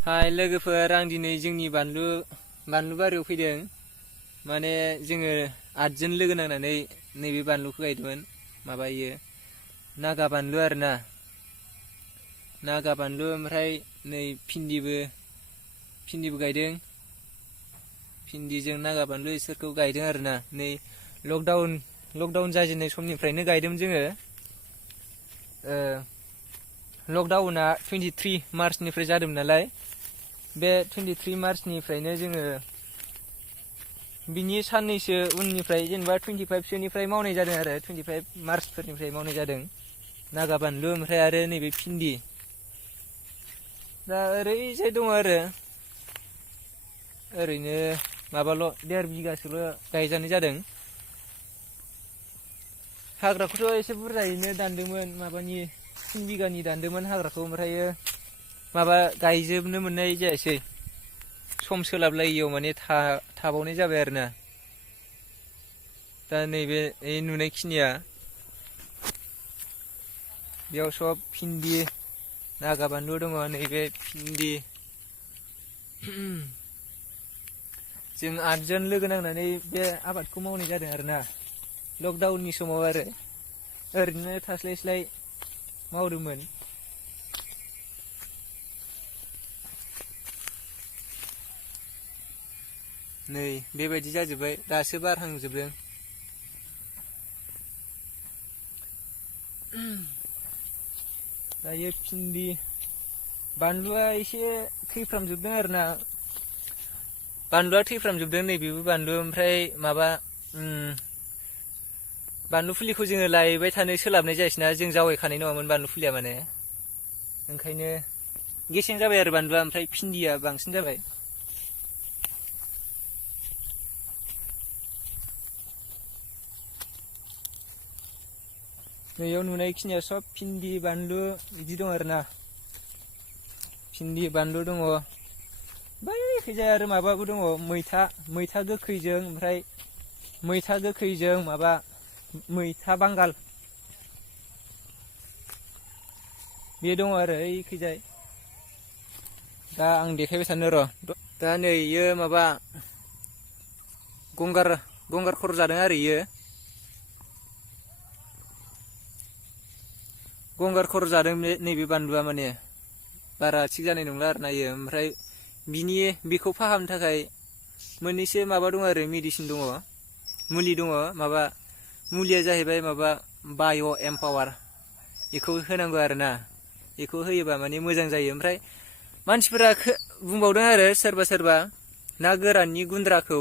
हाय लोगोफोर, आं दिनै जोंनि बानलु बारियाव फैदों। माने जोङो 8 जन लोगो नांनानै नैबे बानलुखौ गायदोंमोन। माबायो नागा बानलु आरोना, नागा बानलु। ओमफ्राय नै भिन्दिबो गायदों। भिन्दिजों नागा बानलु इसोरखौ गायदों आरोना। नै लकडाउन जाजेननाय समनिफ्रायनो गायदोंमोन जोङो। लकडाउना 23 मार्चनिफ्राय जादोंमोन नालाय, बे 23 मार्चनिफ्रायनो जोङो बिनि साननैसो उननिफ्राय जेनेबा 25 सोनिफ्राय मावनाय जादों आरो 25 मार्चफोरनिफ्राय मावनाय जादों नागा बानलु। ओमफ्राय आरो नैबे भिन्दि दा ओरैजाय दङ आरो ओरैनो माबाल' 1.5 बिगासोल' गायजानाय जादों। हाग्राखौथ' एसे बुरजायैनो दानदोंमोन, 3 बिगानि दानदोंमोन हाग्राखौ। ओमफ्रायो गायजोबनो मोननाय जायासै, सम सोलाबलायियाव माने थाबावनाय जाबाय आरोना। दा नैबे नुनायखिनिया बेयाव सब भिन्दि नागा बानलु दङ। नैबे भिन्दि जों 8 जन लोगो नांनानै बे आबादखौ मावनाय जादों आरोना। लकडाउननि समाव आरो ओरैनो थास्लायस्लाय मावदोंमोन। नै बेबायदि जाजोब्बाय, दासो बारहांजोबदों। दायो भिन्दि बानलुआ एसे थैफ्रामजोबदों आरोना। नैबेबो बानलु। ओमफ्राय बानलु फुलिखौ जोङो लायबाय थानो सोलाबनाय जायासैना, जों जावैखानाय नङामोन बानलु फुलिया, माने ओंखायनो गेसें जाबाय आरो बानलुआ। ओमफ्राय भिन्दिया बांसिन जाबाय। नैयाव नुनाय खिनिया सब भिन्दि बानलु बिदि दं आरोना। भिन्दि बानलु दङ। बैखैजाय आरो माबाबो दङ, मैथा गोखैजों, ओमफ्राय मैथा बांगाल बे दङ आरो ओइखैजाय। दा आं देखायबाय थानो र'। दा नै इयो गंगार खर' जादों आरो इयो गंगार खर' जादों नैबे बानलुआ, माने बारा थिग जानाय नंला आरोना इयो। ओमफ्राय बेखौ फाहामनो थाखाय मोननैसो दङ आरो मेडिसिन दङ, मुलि दङ। मुलिया जाहैबाय बाय' एम्पावार। बेखौ होनांगौ आरोना। बेखौ होयोबा माने मोजां जायो। ओमफ्राय मानसिफोरा बुंबावदों आरो सोरबा ना गोराननि गुन्द्राखौ,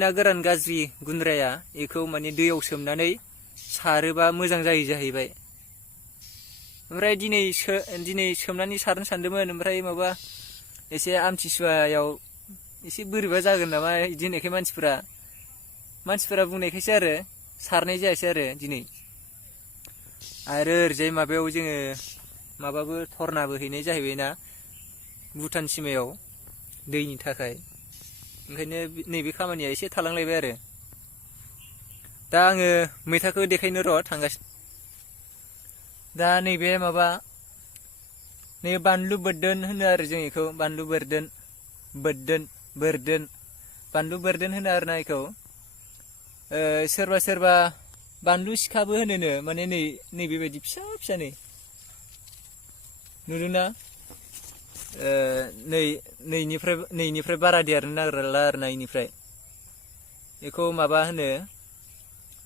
ना गोरान गाज्रि गुन्द्राया, बेखौ माने दैयाव सोमनानै सारोबा मोजां जायो जाहैबाय। ओमफ्राय दिनै सोमनानै सारनो सानदोंमोन। ओमफ्राय एसे आमथिसुवायाव एसे बोरैबा जागोन नामा बिदि होननायखाय मानसिफोरा बुंनायखायसो आरो सारनाय जायासै आरो दिनै। आरो ओरैजाय माबायाव जोङो धरनाबो हैनाय जाहैबायना भुटान सिमायाव दैनि थाखाय। ओंखायनो नैबे खामानिया एसे थालांलायबाय आरो। दा आङो मैथाखौ देखायनो र' थांगासिनो। दा नैबे बानलु बोरदोन होनो आरो जों बेखौ, बानलु बोरदोन बानलु बोरदोन होनो आरोना बेखौ। सोरबा बानलु सिखाबो होनोनो, माने नैबेबायदि फिसा नै नुदोंना। नैनिफ्राय बारा देरनो नागिरला आरोना। इनिफ्राय बेखौ होनो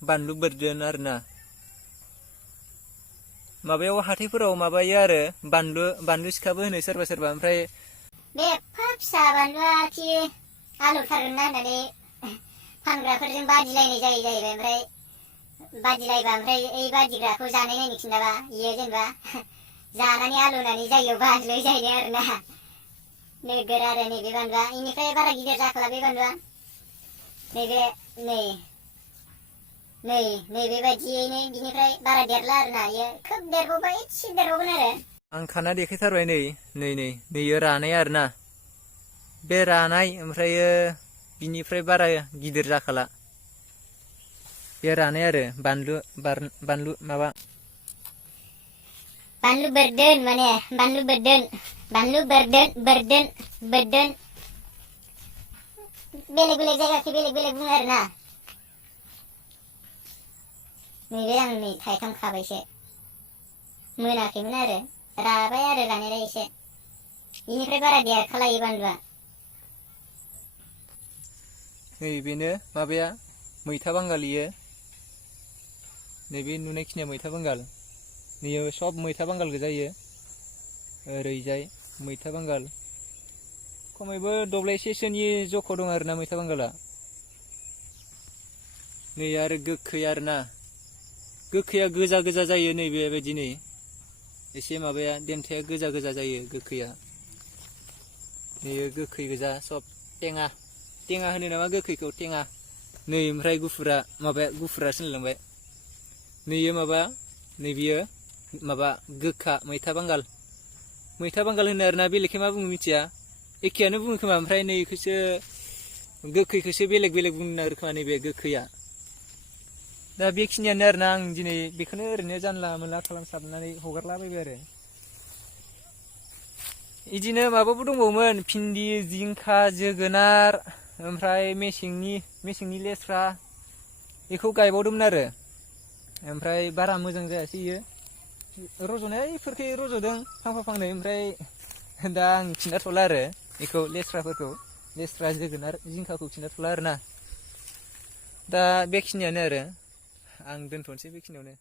बानलु बोरदोन आरोना। माबायाव हाथायफोराव माबायो आरो बानलु सिखाबो होनो सोरबा। ओमफ्राय बे एफा फिसा बानलुआ आलौथारगोन ना होननानै फानग्राफोरजों बादिलायनाय जायो जाहैबाय। ओमफ्राय बादिलायबा ओइ बादिग्राखौ जानाय नायनो थिनलाबा इयो जेनेबा जानानै आलौनानै जायगायाव बादिलाय जाहैदों आरोना। नोगोर आरो नैबे बानलुआ। इनिफ्राय बारा गिदिर जाखाला बे बानलुआ। नैबेबायदियैनो बिनिफ्राय बारा देरला आरोना। इयो खोब देरबावबाय, एसे देरबावगोन आरो। आं खाना देखायथारबाय। नैयो रानाय आरोना। बे रानाय, ओमफ्रायो बिनिफ्राय बारा गिदिर जाखाला। बे रानाय आरो बानलु बानलु बोरदोन माने बानलु बोरदोन बोरदोन बेलेग बेलेग जायगाखै बेलेग बेलेग बुङो आरोना नैबे आं नै थाइथाम खाबायसो मोनाखैमोन आरो राबाय आरो रानायालाय एसे बेनिफ्राय बारा देरखालायो बानलुआ नै बेनो माबाया मैथा बांगाल इयो नैबे नुनायखिनिया मैथा बांगाल नैयो सब मैथा बांगाल गोजा इयो ओरैजाय मैथा बांगाल खमैबो दब्लायसेसोनि जख' दं आरोना मैथा बांगाला नै आरो गोखै आरोना गोखैया गोजा गोजा जायो नै बेबायदि नै एसे माबाया देन्थाया गोजा गोजा जायो गोखैया नैयो गोखै गोजा सब टेङा टेङा होनो नामा गोखैखौ टेङा नै ओमफ्राय गुफुरा माबाया गुफुरा सोलायलांबाय नैयो माबा नैबेयो माबा गोखा मैथा बांगाल होनो आरोना बेलेगखै मा बुङो मिथिया एखेयानो बुङो खोमा ओमफ्राय नैखौसो गोखैखौसो बेलेग बेलेग बुंनो नागिरो खोमा नैबे गोखैया दा बेखिनियानो आरोना आं दिनै बेखौनो ओरैनो जानला मोनला खालामसाबनानै हगारलाबायबाय आरो इदिनो माबाबो दंबावोमोन भिन्दि जिंखा जोगोनार ओमफ्राय मेसेंनि लेस्रा बेखौ गायबावदोंमोन आरो ओमफ्राय बारा मोजां जायासै इयो रज'नाया इफोरखै रज'दों फांफा फांनै ओमफ्राय दा आं खिन्थाथ'ला आरो बेखौ लेस्रा जोगोनार जिंखाखौ खिन्थाथ'ला आरोना दा बेखिनियानो आरो आं दोनथ'नोसै बेखिनियावनो